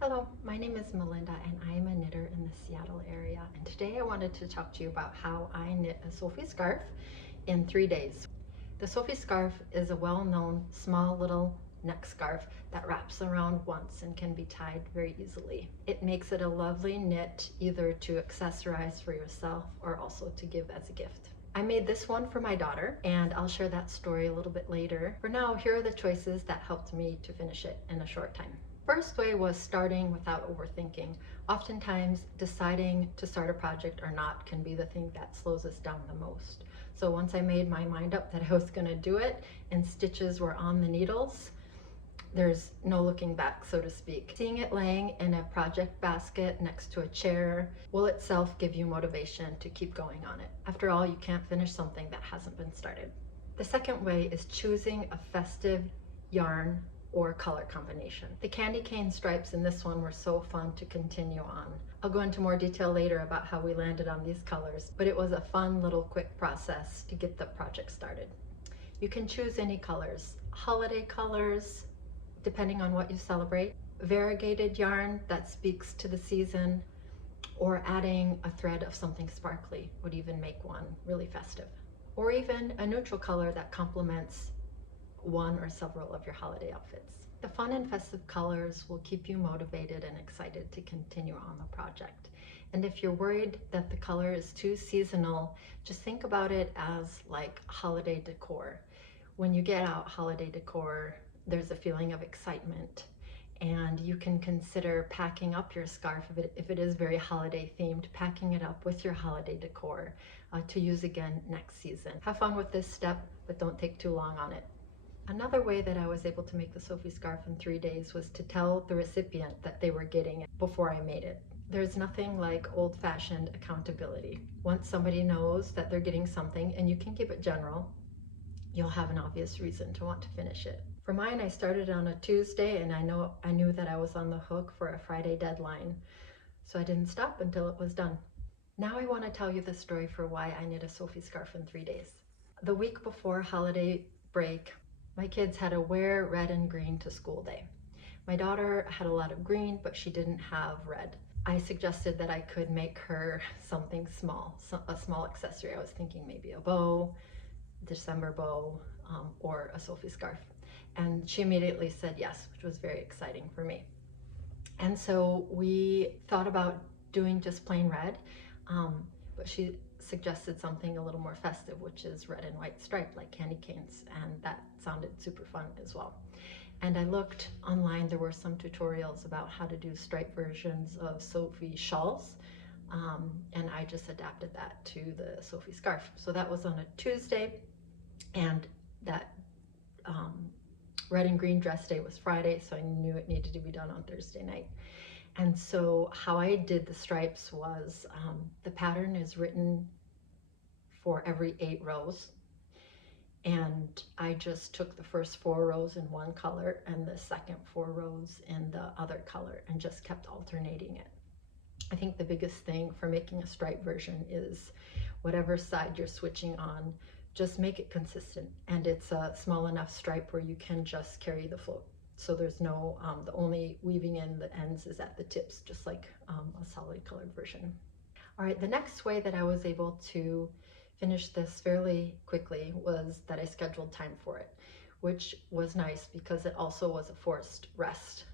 Hello, my name is Melinda and I am a knitter in the Seattle area, and today I wanted to talk to you about how I knit a Sophie scarf in 3 days. The Sophie scarf is a well-known small little neck scarf that wraps around once and can be tied very easily. It makes it a lovely knit either to accessorize for yourself or also to give as a gift. I made this one for my daughter and I'll share that story a little bit later. For now, here are the choices that helped me to finish it in a short time. First way was starting without overthinking. Oftentimes, deciding to start a project or not can be the thing that slows us down the most. So once I made my mind up that I was going to do it and stitches were on the needles, there's no looking back, so to speak. Seeing it laying in a project basket next to a chair will itself give you motivation to keep going on it. After all, you can't finish something that hasn't been started. The second way is choosing a festive yarn or color combination. The candy cane stripes in this one were so fun to continue on. I'll go into more detail later about how we landed on these colors, but it was a fun little quick process to get the project started. You can choose any colors, holiday colors, depending on what you celebrate, variegated yarn that speaks to the season, or adding a thread of something sparkly would even make one really festive. Or even a neutral color that complements one or several of your holiday outfits. The fun and festive colors will keep you motivated and excited to continue on the project. And if you're worried that the color is too seasonal, just think about it as like holiday decor. When you get out holiday decor, there's a feeling of excitement, and you can consider packing up your scarf if it is very holiday themed, packing it up with your holiday decor to use again next season. Have fun with this step, but don't take too long on it. Another way that I was able to make the Sophie scarf in 3 days was to tell the recipient that they were getting it before I made it. There's nothing like old-fashioned accountability. Once somebody knows that they're getting something, and you can keep it general, you'll have an obvious reason to want to finish it. For mine, I started on a Tuesday and I knew that I was on the hook for a Friday deadline, so I didn't stop until it was done. Now I want to tell you the story for why I knit a Sophie scarf in 3 days. The week before holiday break, my kids had a wear red and green to school day. My daughter had a lot of green, but she didn't have red. I suggested that I could make her something small, a small accessory. I was thinking maybe a bow, December bow, or a Sophie scarf. And she immediately said yes, which was very exciting for me. And so we thought about doing just plain red, but she suggested something a little more festive, which is red and white striped like candy canes, and that sounded super fun as well. And I looked online, there were some tutorials about how to do striped versions of Sophie shawls, and I just adapted that to the Sophie scarf. So that was on a Tuesday, and that red and green dress day was Friday, so I knew it needed to be done on Thursday night. And so how I did the stripes was, the pattern is written for every 8 rows, and I just took the first 4 rows in one color and the second 4 rows in the other color and just kept alternating it. I think the biggest thing for making a stripe version is whatever side you're switching on, just make it consistent, and it's a small enough stripe where you can just carry the float. So there's no, the only weaving in the ends is at the tips, just like a solid colored version. All right, the next way that I was able to finish this fairly quickly was that I scheduled time for it, which was nice because it also was a forced rest.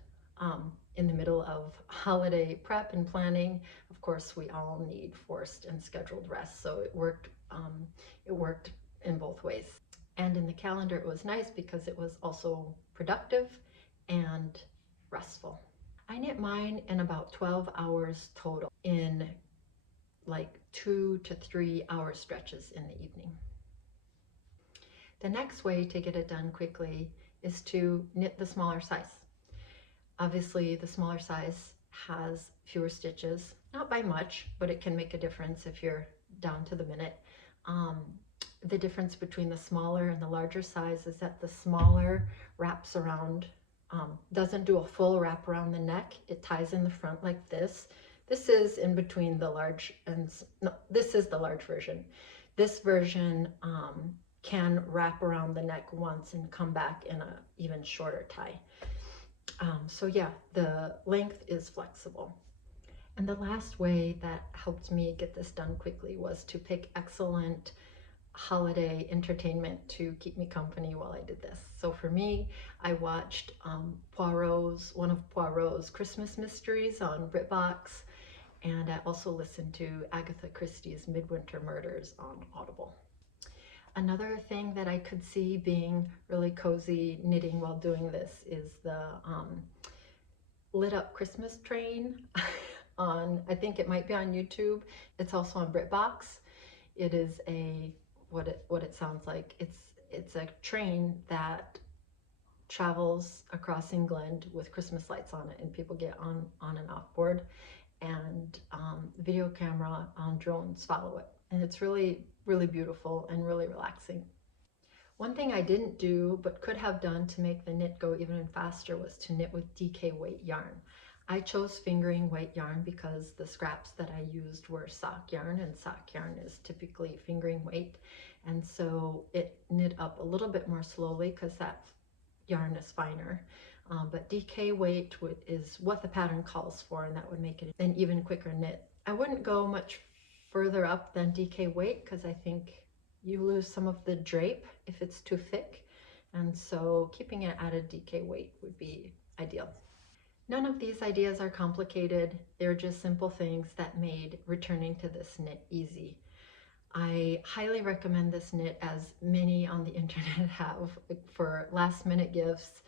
In the middle of holiday prep and planning, of course, we all need forced and scheduled rest, so it worked in both ways. And in the calendar, it was nice because it was also productive and restful. I knit mine in about 12 hours total, in like 2 to 3 hour stretches in the evening. The next way to get it done quickly is to knit the smaller size. Obviously, the smaller size has fewer stitches, not by much, but it can make a difference if you're down to the minute. The difference between the smaller and the larger size is that the smaller wraps around, doesn't do a full wrap around the neck. It ties in the front like this. This is in between the large and, no, this is the large version. This version can wrap around the neck once and come back in a even shorter tie. So yeah, the length is flexible. And the last way that helped me get this done quickly was to pick excellent holiday entertainment to keep me company while I did this. So for me, I watched one of Poirot's Christmas mysteries on BritBox, and I also listened to Agatha Christie's Midwinter Murders on Audible. Another thing that I could see being really cozy knitting while doing this is the lit up Christmas train on, I think it might be on YouTube. It's also on BritBox. It is a what it sounds like. It's a train that travels across England with Christmas lights on it, and people get on and off board, and video camera on drones follow it, and it's really beautiful and really relaxing. One thing I didn't do but could have done to make the knit go even faster was to knit with DK weight yarn. I chose fingering weight yarn because the scraps that I used were sock yarn, and sock yarn is typically fingering weight, and so it knit up a little bit more slowly because that yarn is finer. But DK weight is what the pattern calls for, and that would make it an even quicker knit. I wouldn't go much further up than DK weight because I think you lose some of the drape if it's too thick, and so keeping it at a DK weight would be ideal. None of these ideas are complicated. They're just simple things that made returning to this knit easy. I highly recommend this knit, as many on the internet have, for last minute gifts,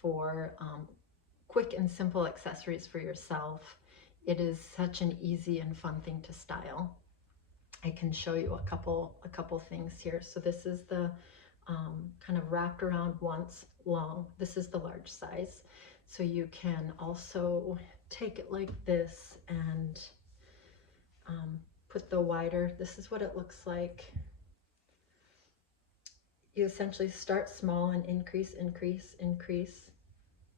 for quick and simple accessories for yourself. It is such an easy and fun thing to style. I can show you a couple things here. So this is the kind of wrapped around once long. This is the large size. So you can also take it like this and put the wider. This is what it looks like. You essentially start small and increase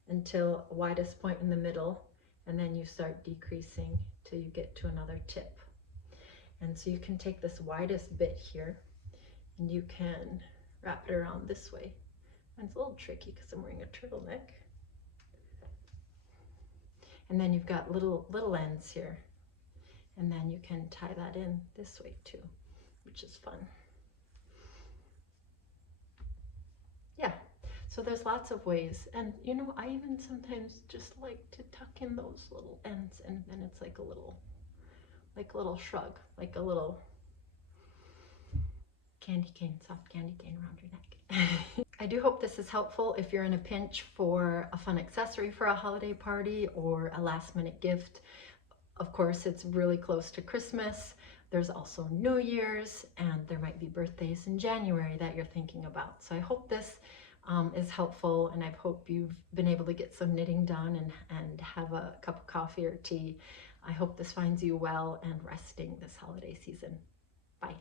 until widest point in the middle, and then you start decreasing till you get to another tip. And so you can take this widest bit here and you can wrap it around this way. And it's a little tricky because I'm wearing a turtleneck. And then you've got little ends here. And then you can tie that in this way too, which is fun. Yeah, so there's lots of ways. And you know, I even sometimes just like to tuck in those little ends, and then it's like a little shrug, like a little candy cane, soft candy cane around your neck. I do hope this is helpful if you're in a pinch for a fun accessory for a holiday party or a last minute gift. Of course, it's really close to Christmas. There's also New Year's, and there might be birthdays in January that you're thinking about. So I hope this is helpful, and I hope you've been able to get some knitting done and have a cup of coffee or tea. I hope this finds you well and resting this holiday season. Bye.